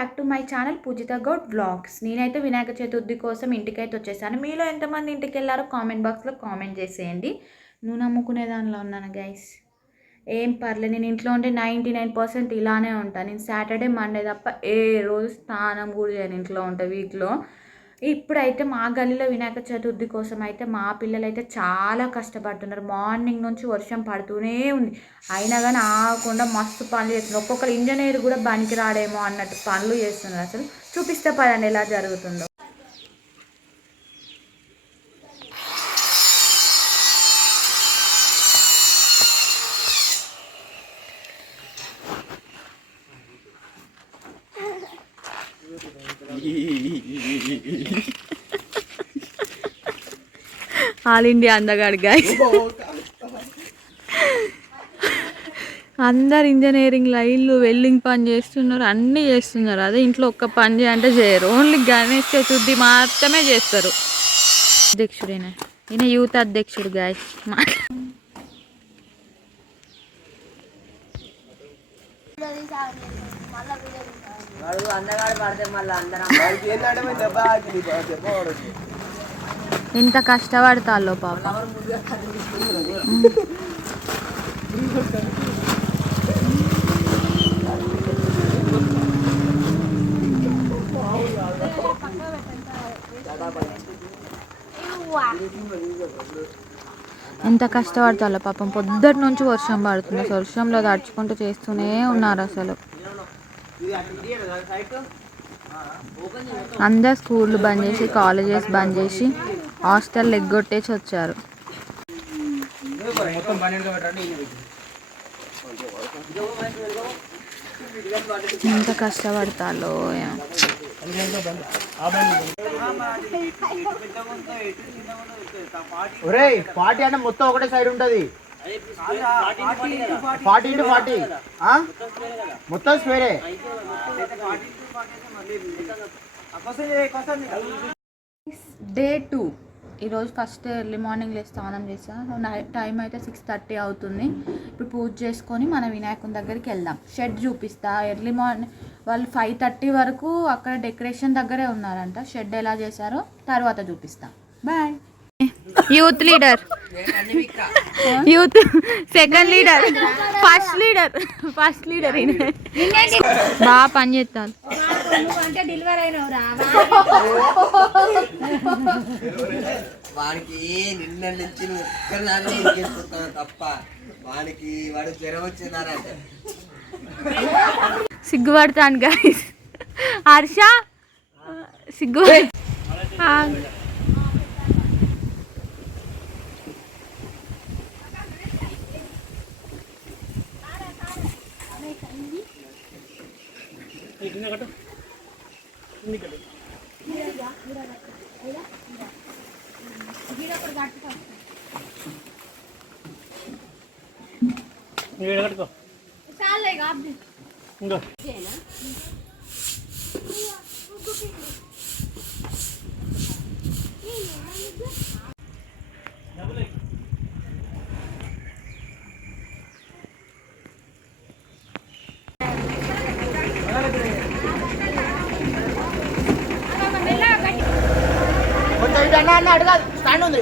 Back to my channel Poojitha Goud vlogs. నేనైతే వినాయక చతుర్థి కోసం ఇంటికైతే వచ్చేసాను. మీలో ఎంతమంది ఇంటికి వెళ్ళారో కామెంట్ బాక్స్లో కామెంట్ చేసేయండి. నువ్వు నమ్ముకునే దానిలో ఉన్నాను గైస్. ఏం పర్లేదు, నేను ఇంట్లో ఉంటే 99% ఇలానే ఉంటాను. నేను సాటర్డే మండే తప్ప ఏ రోజు స్నానం కూడా చేయను ఇంట్లో ఉంటే వీక్లో. ఇప్పుడైతే మా గల్లీలో వినాయక చతుర్థి కోసం అయితే మా పిల్లలు అయితే చాలా కష్టపడుతున్నారు. మార్నింగ్ నుంచి వర్షం పడుతూనే ఉంది, అయినా కానీ ఆగకుండా మస్తు పనులు చేస్తున్నారు. ఒక్కొక్కరు ఇంజనీర్ కూడా పనికి రాడేమో అన్నట్టు పనులు చేస్తున్నారు. అసలు చూపిస్తే పదండి ఎలా జరుగుతుందో. ఆల్ ఇండియా అందగాడు గైస్. అందరు ఇంజనీరింగ్ లైన్లు వెల్డింగ్ పని చేస్తున్నారు, అన్నీ చేస్తున్నారు. అదే ఇంట్లో ఒక్క పని చేయంటే చేయరు. ఓన్లీ గణేష్ చతుర్థి మాత్రమే చేస్తారు. అధ్యక్షుడేనా ఈయన, యూత్ అధ్యక్షుడు గైస్. ఎంత కష్టపడతాలో పాప. ఎంత కష్టపడతాలో పాపం. పొద్దుటి నుంచి వర్షం పడుతుంది, వర్షంలో తడుచుకుంటూ చేస్తూనే ఉన్నారు. అసలు అందరు స్కూళ్ళు బంద్ చేసి, కాలేజెస్ బంద్ చేసి, హాస్టల్ ఎగ్గొట్టేసి వచ్చారు. ఎంత కష్టపడతాలో. పార్టీ అంటే మొత్తం ఒకటే సైడ్ ఉంటది. 40x40 మొత్తం స్క్వేరే. డే 2 ఈరోజు ఫస్ట్ ఎర్లీ మార్నింగ్ లేసి స్నానం చేస్తాను. టైం అయితే 6:30 అవుతుంది. ఇప్పుడు పూజ చేసుకొని మన వినాయకుని దగ్గరికి వెళ్దాం. షెడ్ చూపిస్తా. ఎర్లీ మార్నింగ్ వాళ్ళు 5:30 వరకు అక్కడ డెకరేషన్ దగ్గరే ఉన్నారంట. షెడ్ ఎలా చేశారో తర్వాత చూపిస్తా. Bye. Youth leader, youth second leader, first leader బాగా పని చేస్తాను. వానికి నిన్న నుంచి నువ్వు తప్ప వానికి వాడు జ్వరం వచ్చిందారంటే సిగ్గుపడతాను గైస్. హర్ష సిగ్గు. అడగా స్టాండ్ ఉంది.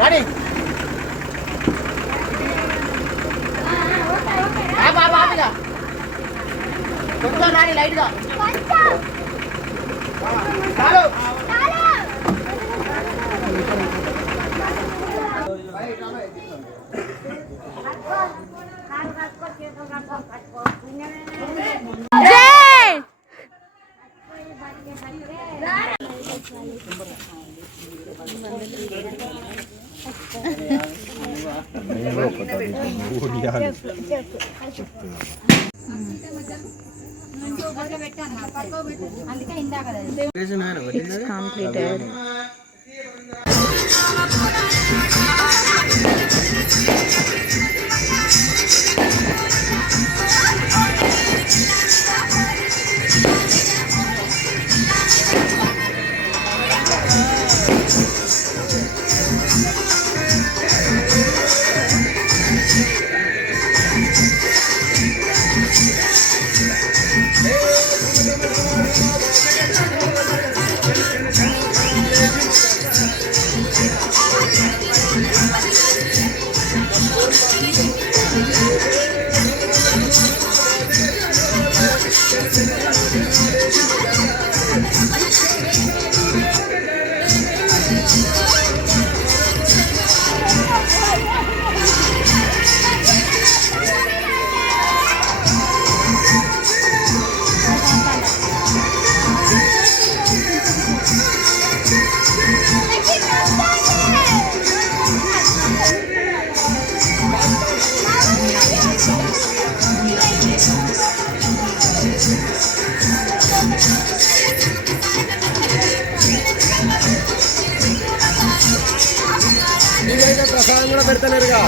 రెడీ కొంచెం రాని లైట్గా. It's completed. పెడతలేరుగా